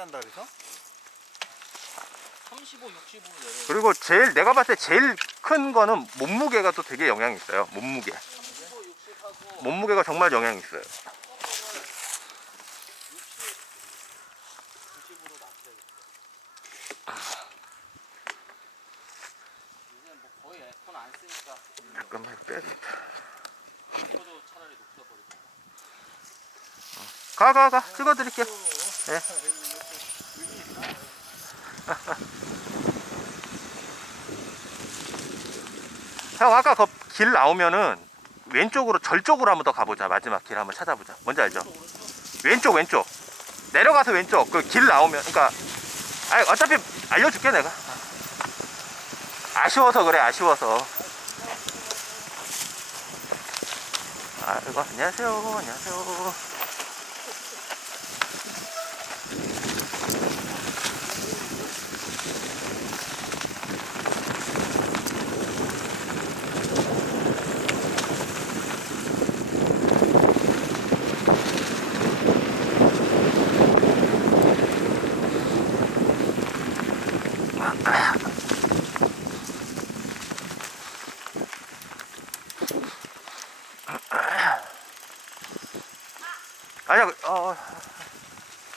한다 그래서? 35, 60으로 내려. 그리고 제일 내가 봤을 때 제일 큰 거는 몸무게가 또 되게 영향이 있어요. 몸무게. 35, 60 하고 몸무게가 정말 영향이 있어요. 60, 90으로 낮춰야겠다. 이제 뭐 거의 에어컨 안 쓰니까 잠깐만 빼야겠다. 이거도 차라리 녹여버리고. 가 가 가 찍어드릴게요. 네. 형 아까 그 길 나오면은 왼쪽으로 절 쪽으로 한번 더 가보자. 마지막 길 한번 찾아보자. 뭔지 알죠? 왼쪽 왼쪽. 내려가서 왼쪽. 그 길 나오면 그러니까 아니 어차피 알려줄게 내가. 아쉬워서 그래 아쉬워서. 아이고 안녕하세요 안녕하세요 아니야 그- 어, 어.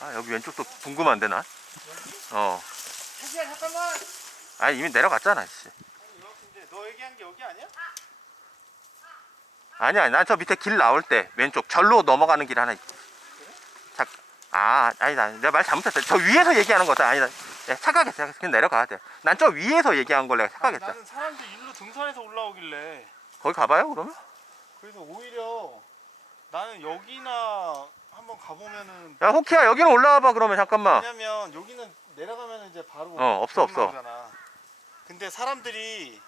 아 여기 왼쪽도 궁금한데 난? 어. 혜지야 잠깐만. 아니 이미 내려갔잖아 씨. 여기인데 너 얘기한 게 여기 아니야? 아니야 난저 밑에 길 나올 때 왼쪽 절로 넘어가는 길 하나 있 자, 아 아니다 내가 말 잘못했어. 저 위에서 얘기하는 거다. 아니다 야, 착각했어 그냥 내려가야 돼 난 저 위에서 얘기한 걸 내가 아니, 착각했다. 나는 사람들이 일로 등산해서 올라오길래. 거기 가봐요 그러면? 그래서 오히려 나는 여기나 한번 가보면은 야 호키야 여기는 올라와봐 그러면. 잠깐만. 왜냐면 여기는 내려가면 이제 바로 어, 없어, 없어. 나오잖아. 근데 사람들이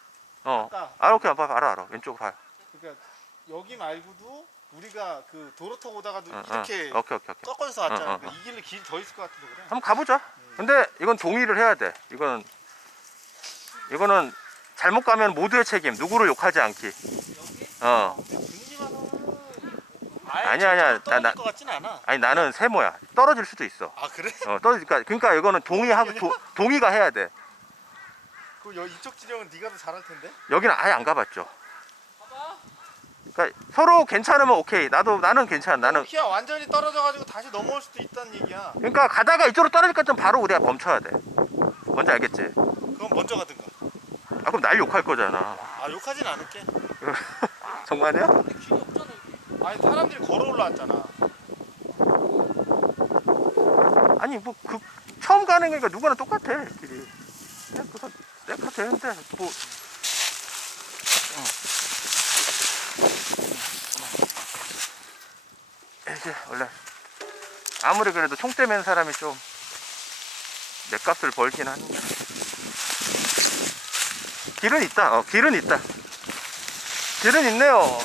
어. 아까 알아 오케이 알아 알아 알아. 왼쪽으로 가요. 그러니까 여기 말고도 우리가 그 도로 타고 오다가도 어, 이렇게 어. 오케이 오케이 오케이. 꺾어서 왔잖아. 어, 어, 그러니까 이 길로 길 더 있을 것 같은데 그래. 한번 가보자. 근데 이건 동의를 해야 돼. 이거는 이거는 잘못 가면 모두의 책임. 누구를 욕하지 않기. 어 근데 분위기만은 아예 아니야, 나- 나- 것 같진 않아. 아니 나는 세모야 떨어질 수도 있어 아 그래? 어 떨어질까 그러니까 이거는 동의하고 도, 동의가 해야 돼 그 여, 이쪽 진영은 네가 더 잘할 텐데. 여기는 아예 안 가봤죠. 그러니까 서로 괜찮으면 오케이 나도 나는 괜찮아 나는 키가 완전히 떨어져가지고 다시 넘어올 수도 있다는 얘기야. 그러니까 가다가 이쪽으로 떨어질까 좀 바로 우리가 멈춰야 돼 뭔지 알겠지 그건 먼저 가든가. 아 그럼 날 욕할 거잖아 아 욕하진 않을게. 정말이야 근데 길이 없잖아. 아니 사람들이 걸어 올라왔잖아. 아니 뭐 그 처음 가는 거니까 누구나 똑같아 길이. 그냥 그거 내가 되는데 뭐. 응. 이제 원래 아무리 그래도 총대 맨 사람이 좀 내값을 벌긴 하는데 길은 있다. 어 길은 있다. 길은 있네요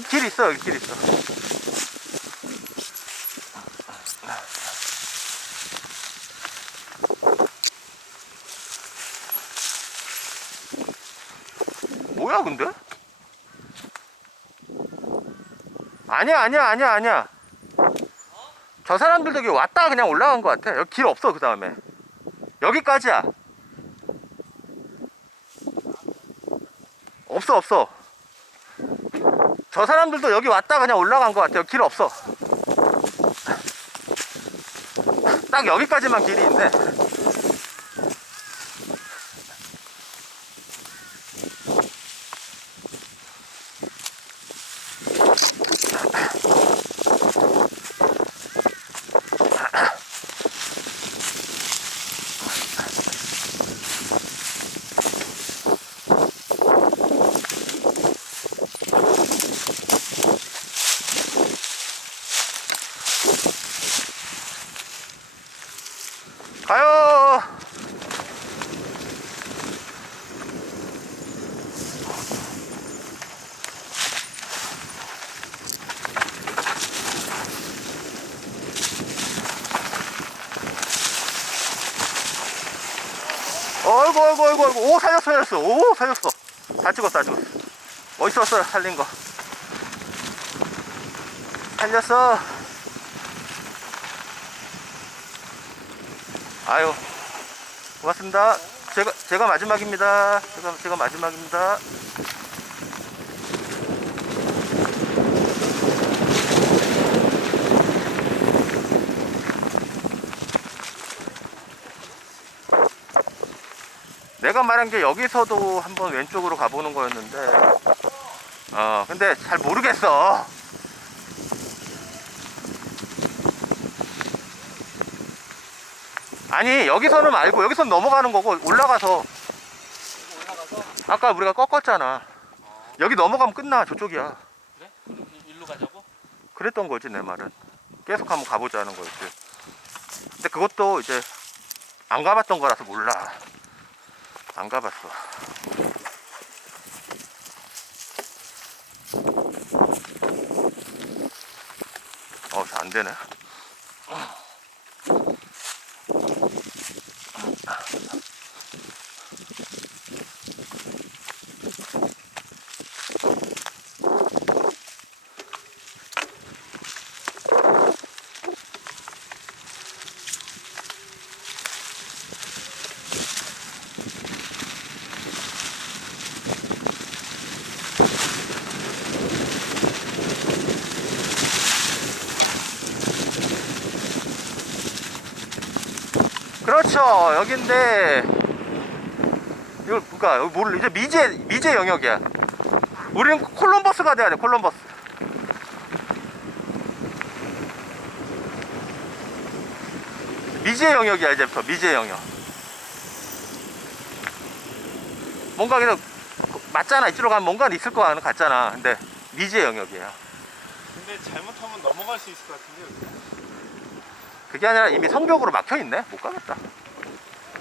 여기 길 있어 여기 길 있어. 뭐야 근데? 아니야 아니야 아니야 아니야. 저 사람들도 여기 왔다 그냥 올라간 것 같아. 여기 길 없어 그 다음에. 여기까지야. 없어 없어 저 사람들도 여기 왔다 그냥 올라간 것 같아요. 길 없어. 딱 여기까지만 길이 있네. 가 어이구 어이구 어이구 어이구. 오 살렸어 살렸어. 오 살렸어. 다 찍었어 다 찍었어. 멋있었어 살린 거. 살렸어. 아유. 고맙습니다. 제가 제가 마지막입니다. 제가 제가 마지막입니다. 내가 말한 게 여기서도 한번 왼쪽으로 가보는 거였는데. 어 근데 잘 모르겠어. 아니 여기서는 말고 여기서는 넘어가는 거고 올라가서. 아까 우리가 꺾었잖아. 어, 여기 넘어가면 끝나 저쪽이야. 그래? 일로 가자고? 그랬던 거지 내 말은. 계속 한번 가보자는 거였지. 근데 그것도 이제 안 가봤던 거라서 몰라 안 가봤어 어, 잘안 되네. 그렇죠. 여긴데 이걸 그러니까 여기 모르 이제 미제 미제 영역이야. 우리는 콜럼버스가 돼야 돼. 콜럼버스. 미제 영역이야 이제부터 미제 영역. 뭔가 그냥 맞잖아. 이쪽으로 가면 뭔가 있을 거 같잖아. 근데 미제 영역이야. 근데 잘못하면 넘어갈 수 있을 것 같은데. 그게 아니라 이미 성벽으로 막혀 있네. 못 가겠다.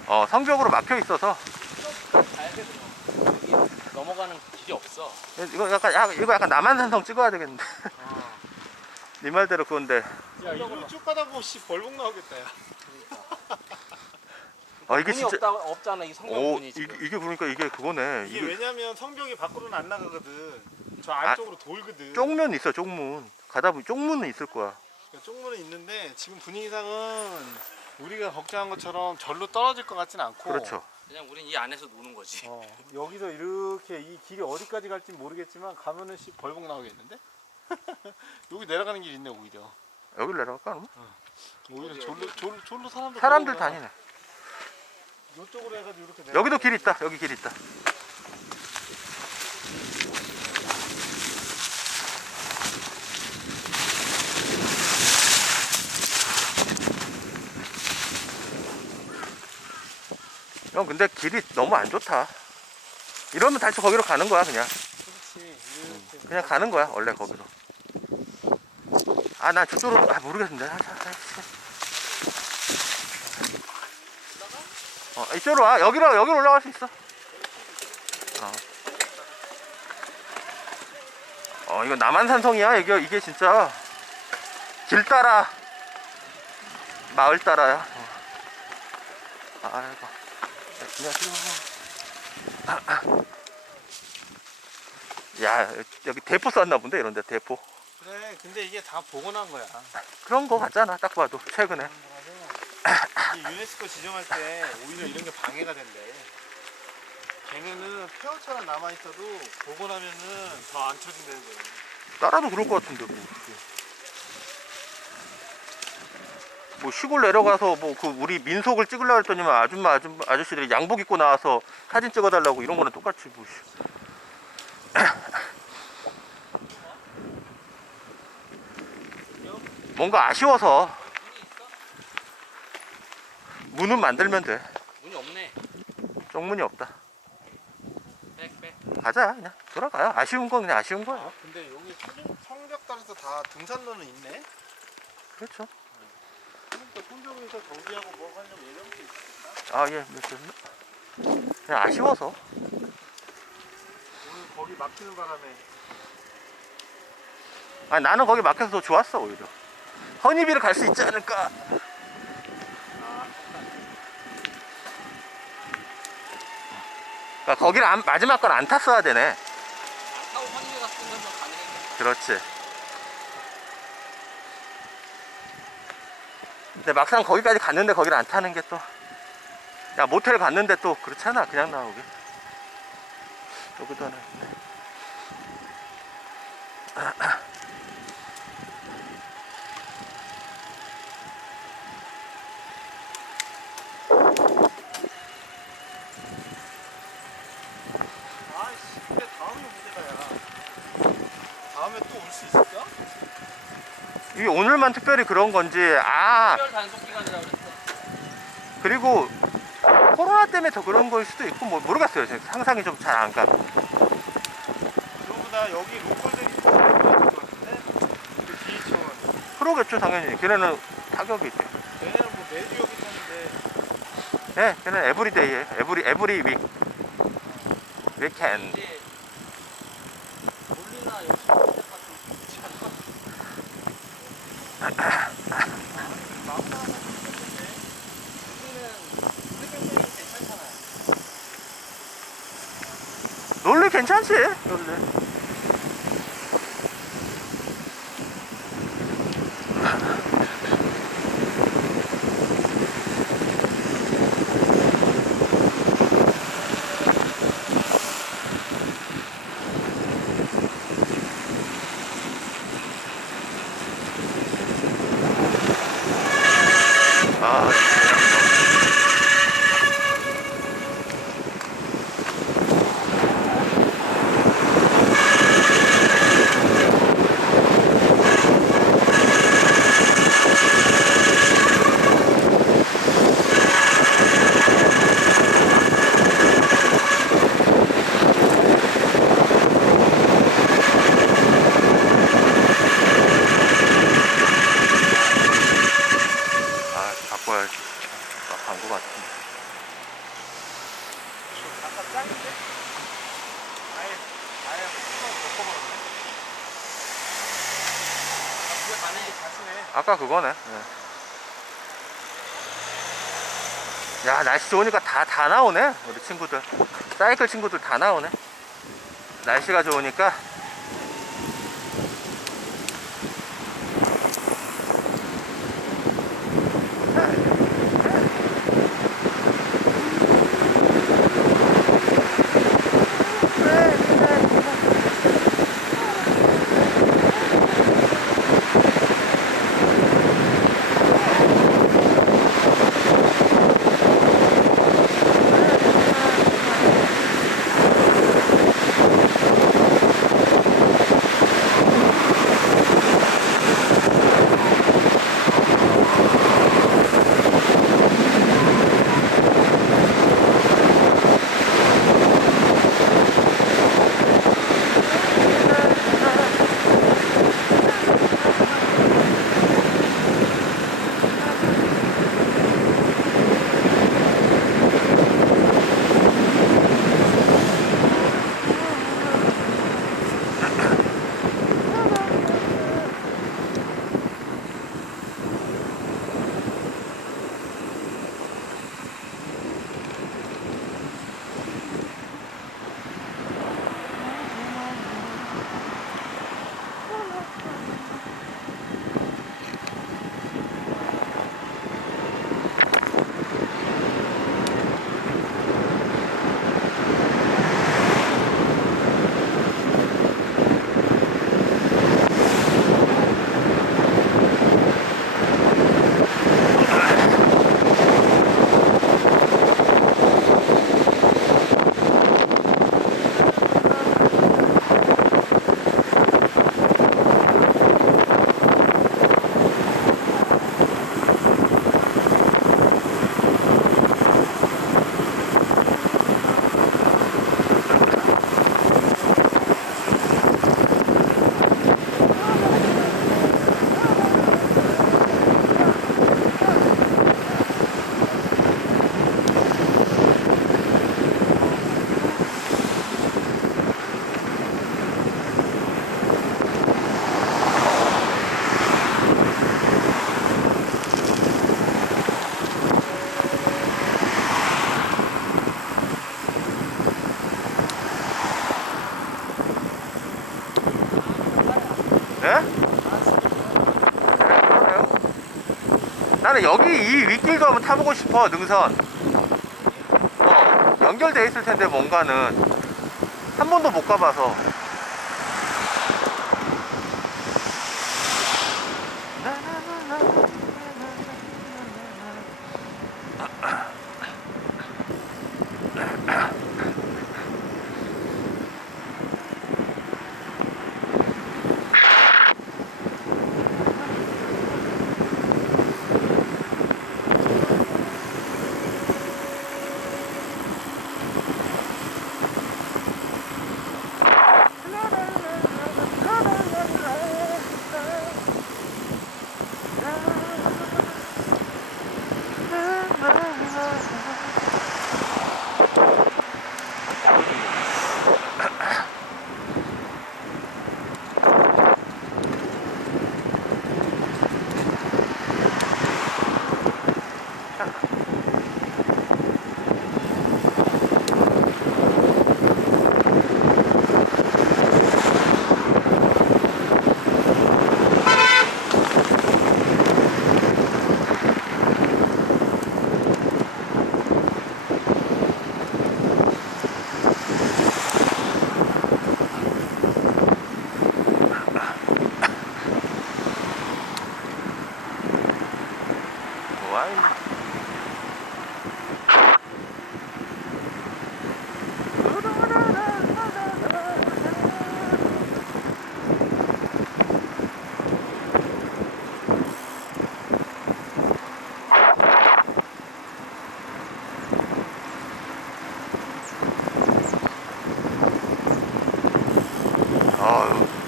어, 성벽으로 막혀 있어서 가야 돼 그럼 여기 넘어가는 길이 없어 이거 약간 야, 이거 약간 남한산성 찍어야 되겠는데. 네 말대로 그건데. 야 이거 쭉 가다 씨 벌목 나오겠다. 야. 아 이게 문이 진짜 없다, 없잖아 이 오 성경문이 이게, 지금 이게 그러니까 이게 그거네. 이게 이게 왜냐면 성벽이 밖으로는 안 나가거든. 저 아, 안쪽으로 돌거든. 쪽문 있어 쪽문. 가다 보면 쪽문은 있을 거야. 그러니까 쪽문은 있는데 지금 분위기상은 우리가 걱정한 것처럼 절로 떨어질 것 같진 않고. 그렇죠. 그냥 우린 이 안에서 노는 거지 어, 여기서 이렇게 이 길이 어디까지 갈지 모르겠지만 가면은 씨 벌목 나오겠는데? 여기 내려가는 길 있네 오히려. 여기 내려갈까 그러면? 오히려 어디, 졸로 졸, 졸로 사람들 사람들 다니네. 이쪽으로 해가지고 이렇게 내려. 여기도 길 있다. 여기 길 있다. 형 근데 길이 너무 안 좋다. 이러면 다시 거기로 가는 거야 그냥. 그냥 가는 거야 원래 거기로. 아 나 저쪽으로 아 모르겠는데. 아, 아, 아, 씨. 어 이쪽으로 와 여기로 여기로 올라갈 수 있어. 어. 어 이거 남한산성이야 이게 이게 진짜 길 따라 마을 따라야. 어. 아이고. 안녕하세요. 아, 아. 야 여기 대포 쐈나 본데 이런데 대포. 그래. 근데 이게 다 복원한 거야. 그런 거 같잖아 딱 봐도 최근에 이게 유네스코 지정할 때 오히려 이런 게 방해가 된대. 걔네는 폐허처럼 남아 있어도 복원하면은 더 안 쳐진다는 거야. 따라도 그럴 것 같은데 뭐, 뭐 시골 내려가서 뭐 그 우리 민속을 찍으려고 했더니만 아줌마 아줌마 아저씨들이 양복 입고 나와서 사진 찍어달라고 이런 거는 똑같이 뭐 씨. 뭔가 아쉬워서 문은 만들면 돼. 문이 없네. 쪽문이 없다. 가자 그냥. 돌아가요. 아쉬운 건 그냥 아쉬운 거야 아, 근데 여기 성- 성벽 따라서 다 등산로는 있네. 그렇죠 성벽에서 정비하고 뭐 하려면 예정도 있겠다. 아예 그냥 아쉬워서. 오늘 거기 막히는 바람에. 아니 나는 거기 막혀서 더 좋았어 오히려. 허니비를 갈 수 있지 않을까. 그러니까 거기를 안- 마지막 건 안 탔어야 되네. 타고 환기 갔으면 뭐 가능했겠다. 그렇지 근데 막상 거기까지 갔는데 거기를 안 타는 게 또. 야, 모텔 갔는데 또 그렇잖아. 그냥 나오기. 여기도 하나 있네. 아이씨 근데 다음이 문제다야 다음에 또 올 수 있을까? 이게 오늘만 특별히 그런 건지, 아, 특별 단속 기간이라고 그랬어. 그리고 코로나 때문에 더 그런 걸 수도 있고, 뭐, 모르겠어요. 제가 상상이 좀 잘 안 가. 그거보다 여기 로컬들이 더 좋을 것 같은데 그 그러겠죠, 당연히. 걔네는 타격이 있죠. 얘네는 뭐 매주 여기 타는데 네, 걔는 에브리데이에 에브리 에브리 윅. 위켄드. 이제 논리나 열심히 생각하면 좋지 않나? 마음 나가서 힘든데 우리는 우리 평소에 괜찮잖아요. 논리 괜찮지? 논리. 아, 아, 바꿔야지. 아, 광고 같은데. 아까 짱인데? 아예 아예 흙으로 덮어버렸네 아 그게 반응이 다시네 아까 그거네. 예. 야, 날씨 좋으니까 다, 다 나오네. 우리 친구들. 사이클 친구들 다 나오네. 날씨가 좋으니까. 한번 타보고 싶어 능선. 어 연결돼 있을 텐데 뭔가는. 한 번도 못 가봐서 와이 아유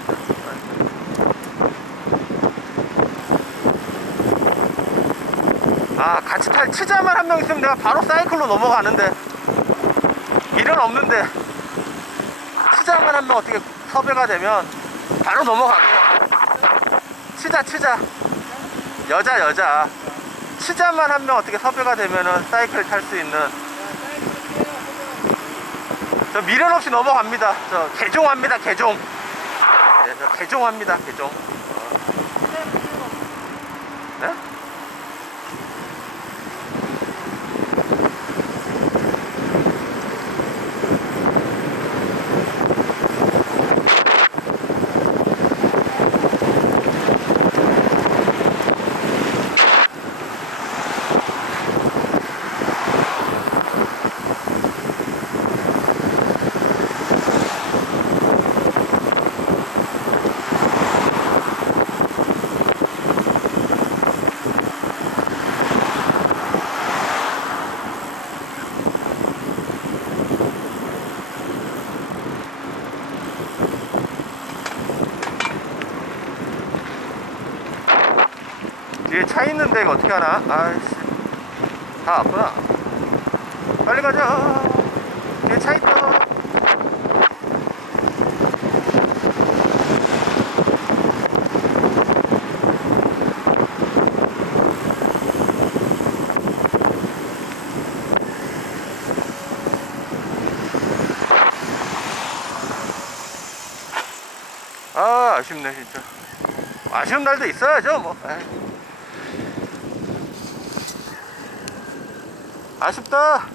아 같이 탈 치자만 한 명 있으면 내가 바로 사이클로 넘어가는데. 일은 없는데. 치자만 한 명 어떻게 섭외가 되면 바로 넘어가고 치자 치자. 여자 여자. 치자만 한 명 어떻게 섭외가 되면은 사이클 탈 수 있는. 저 미련 없이 넘어갑니다. 저 개종합니다 개종. 네, 저 개종합니다 개종 뒤에 차 있는데 이거 어떻게 하나? 아이씨. 다 왔구나. 빨리 가자. 뒤에 차 있다. 아 아쉽네 진짜. 아쉬운 날도 있어야죠 뭐. 에이. 아쉽다